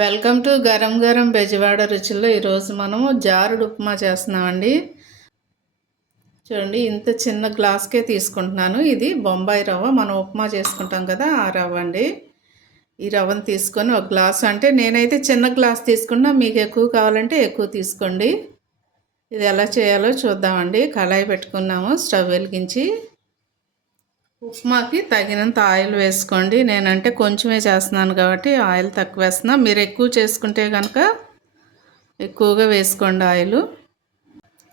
Welcome to గరం గరం బెజవాడ రుచుల్లో. ఈరోజు మనము జారుడు ఉప్మా చేస్తున్నామండి. చూడండి, ఇంత చిన్న గ్లాస్కే తీసుకుంటున్నాను. ఇది బొంబాయి రవ్వ, మనం ఉప్మా చేసుకుంటాం కదా, ఆ రవ్వ అండి. ఈ రవ్వను తీసుకొని ఒక గ్లాసు, అంటే నేనైతే చిన్న గ్లాస్ తీసుకున్నా, మీకు ఎక్కువ కావాలంటే ఎక్కువ తీసుకోండి. ఇది ఎలా చేయాలో చూద్దామండి. కళాయి పెట్టుకున్నాము, స్టవ్ వెలిగించి ఉప్మాకి తగినంత ఆయిల్ వేసుకోండి. నేనంటే కొంచెమే చేస్తున్నాను కాబట్టి ఆయిల్ తక్కువ వేస్తున్నా. మీరు ఎక్కువ చేసుకుంటే కనుక ఎక్కువగా వేసుకోండి.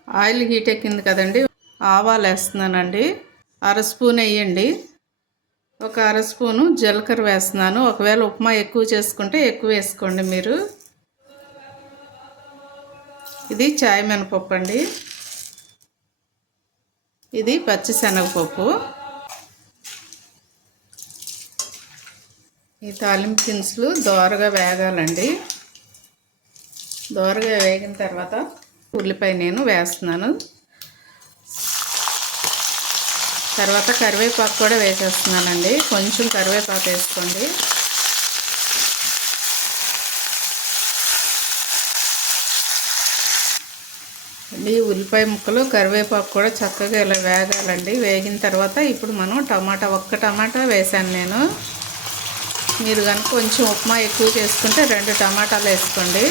ఆయిల్ హీట్ ఎక్కింది కదండి, ఆవాలు వేస్తున్నానండి. అర స్పూన్ వేయండి. ఒక అర స్పూను జీలకర్ర వేస్తున్నాను. ఒకవేళ ఉప్మా ఎక్కువ చేసుకుంటే ఎక్కువ వేసుకోండి మీరు. ఇది చాయ్ మినపప్పు అండి. ఇది పచ్చిశనగపప్పు. ఈ తాలింపు దినుసులు దోరగా వేగాలండి. దోరగా వేగిన తర్వాత ఉల్లిపాయ నేను వేస్తున్నాను. తర్వాత కరివేపాకు కూడా వేసేస్తున్నానండి. కొంచెం కరివేపాకు వేసుకోండి. ఈ ఉల్లిపాయ ముక్కలు కరివేపాకు కూడా చక్కగా ఇలా వేగాలండి. వేగిన తర్వాత ఇప్పుడు మనం ఒక్క టమాటా వేసాను నేను. మీరు కనుక కొంచెం ఉప్మా ఎక్కువ చేసుకుంటే 2 టమాటాలు వేసుకోండి.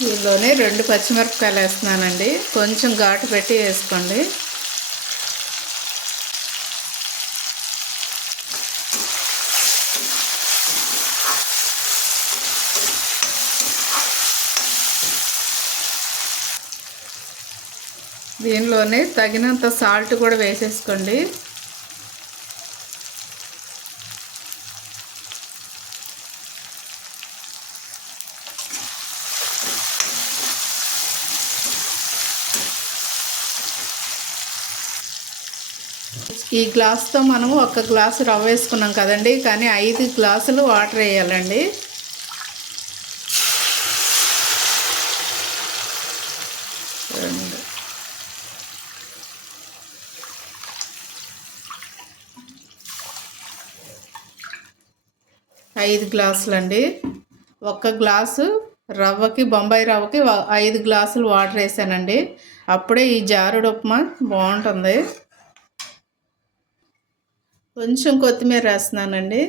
దీనిలోనే 2 పచ్చిమిరపకాయలు వేస్తున్నానండి. కొంచెం ఘాటు పెట్టి వేసుకోండి. దీనిలోనే తగినంత సాల్ట్ కూడా వేసేసుకోండి. ఈ గ్లాస్తో మనము 1 గ్లాసు రవ్వ వేసుకున్నాం కదండి, కానీ 5 గ్లాసులు వాటర్ వేయాలండి. ఐదు గ్లాసులు అండి. 1 గ్లాసు రవ్వకి, బొంబాయి రవ్వకి 5 గ్లాసులు వాటర్ వేసానండి. అప్పుడే ఈ జారుడు ఉప్మా బాగుంటుంది. కొంచెం కొత్తిమీర వేస్తున్నానండి.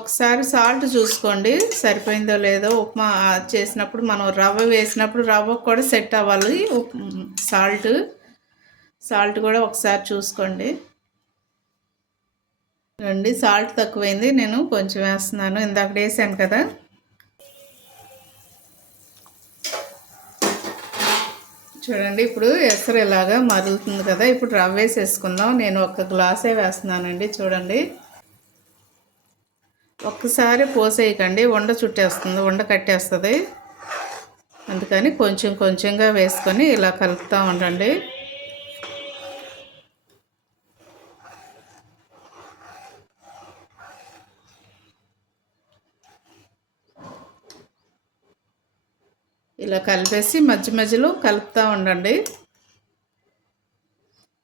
ఒకసారి సాల్ట్ చూసుకోండి సరిపోయిందో లేదో. ఉప్మా చేసినప్పుడు మనం రవ్వ వేసినప్పుడు రవ్వకు కూడా సెట్ అవ్వాలి సాల్ట్ కూడా ఒకసారి చూసుకోండి. రండి, సాల్ట్ తక్కువైంది, నేను కొంచెం వేస్తున్నాను. ఇందాక వేసాను కదా. చూడండి, ఇప్పుడు ఎసరు ఇలాగా మరుగుతుంది కదా. ఇప్పుడు రవ్వ వేసేసుకుందాం. నేను 1 గ్లాసే వేస్తున్నానండి. చూడండి, ఒక్కసారి పోసేయకండి, ఉండ చుట్టేస్తుంది, ఉండ కట్టేస్తుంది. అందుకని కొంచెం కొంచెంగా వేసుకొని ఇలా కలుపుతూ ఉండండి. ఇలా కలిపేసి మధ్య మధ్యలో కలుపుతూ ఉండండి.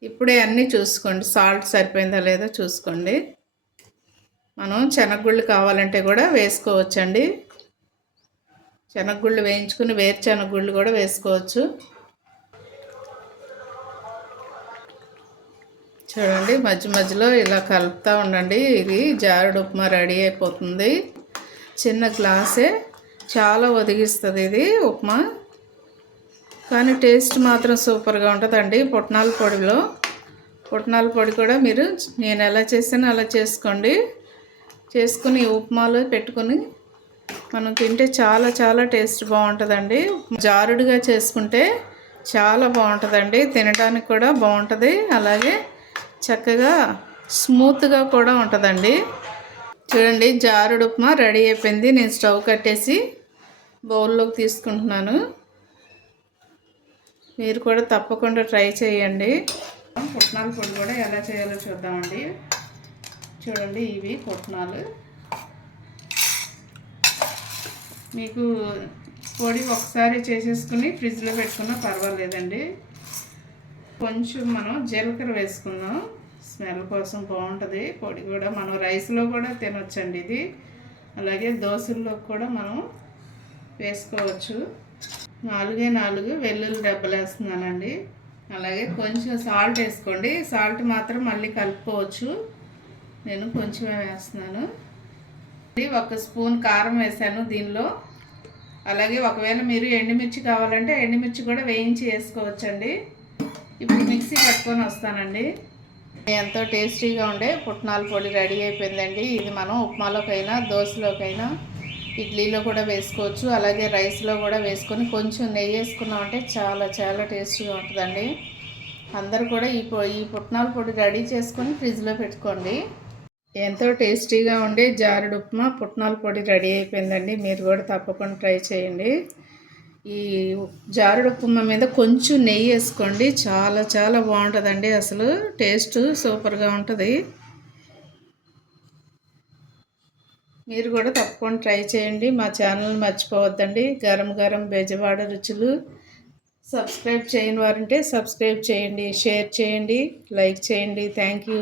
ఇప్పుడే అన్నీ చూసుకోండి, సాల్ట్ సరిపోయిందా లేదో చూసుకోండి. మనం శనగగుళ్ళు కావాలంటే కూడా వేసుకోవచ్చండి. శనగగుళ్ళు వేయించుకుని వేరుశనగగుళ్ళు కూడా వేసుకోవచ్చు. చూడండి, మధ్య మధ్యలో ఇలా కలుపుతూ ఉండండి. ఇది జారుడు ఉప్మా రెడీ అయిపోతుంది. చిన్న గ్లాసే చాలా ఒదిగిస్తుంది ఇది ఉప్మా, కానీ టేస్ట్ మాత్రం సూపర్గా ఉంటుందండి. పుట్నాల పొడి కూడా మీరు నేను ఎలా చేసానో అలా చేసుకుని ఉప్మాలో పెట్టుకుని మనం తింటే చాలా చాలా టేస్ట్ బాగుంటుందండి. జారుడుగా చేసుకుంటే చాలా బాగుంటుందండి, తినడానికి కూడా బాగుంటుంది. అలాగే చక్కగా స్మూత్గా కూడా ఉంటుందండి. చూడండి, జారుడు ఉప్మా రెడీ అయిపోయింది. నేను స్టవ్ కట్టేసి బౌల్లోకి తీసుకుంటున్నాను. మీరు కూడా తప్పకుండా ట్రై చేయండి. పుట్నాల పొడి కూడా ఎలా చేయాలో చూద్దామండి. చూడండి, ఇవి పుట్నాలు. మీకు పొడి ఒకసారి చేసేసుకుని ఫ్రిడ్జ్లో పెట్టుకున్నా పర్వాలేదండి. కొంచెం మనం జీలకర్ర వేసుకుందాం, స్మెల్ కోసం బాగుంటుంది. పొడి కూడా మనం రైస్లో కూడా తినొచ్చండి ఇది, అలాగే దోశల్లో కూడా మనం వేసుకోవచ్చు. 4 వెల్లుల్లి రెబ్బలు వేస్తున్నానండి. అలాగే కొంచెం సాల్ట్ వేసుకోండి, సాల్ట్ మాత్రం మళ్ళీ కలుపుకోవచ్చు, నేను కొంచెమే వేస్తున్నాను. 1 స్పూన్ కారం వేసాను దీనిలో. అలాగే ఒకవేళ మీరు ఎండుమిర్చి కావాలంటే ఎండుమిర్చి కూడా వేయించి వేసుకోవచ్చండి. ఇప్పుడు మిక్సీ పట్టుకొని వస్తానండి. ఎంతో టేస్టీగా ఉండే పుట్నాల పొడి రెడీ అయిపోయిందండి. ఇది మనం ఉప్మాలోకైనా దోశలోకైనా ఇడ్లీలో కూడా వేసుకోవచ్చు, అలాగే రైస్లో కూడా వేసుకొని కొంచెం నెయ్యి వేసుకున్నామంటే చాలా చాలా టేస్టీగా ఉంటుందండి. అందరూ కూడా ఈ పుట్నాల పొడి రెడీ చేసుకొని ఫ్రిడ్జ్లో పెట్టుకోండి. ఎంతో టేస్టీగా ఉండే జారుడు ఉప్మా పుట్నాల పొడి రెడీ అయిపోయిందండి. మీరు కూడా తప్పకుండా ట్రై చేయండి. ఈ జారుడు ఉప్మా మీద కొంచెం నెయ్యి వేసుకోండి, చాలా చాలా బాగుంటుందండి. అసలు టేస్ట్ సూపర్గా ఉంటుంది. మీరు కూడా తప్పకుండా ట్రై చేయండి. మా ఛానల్ మర్చిపోవద్దండి. గరం గరం బెజవాడ రుచులు. సబ్స్క్రైబ్ చేయని వారంటే సబ్స్క్రైబ్ చేయండి, షేర్ చేయండి, లైక్ చేయండి. Thank you.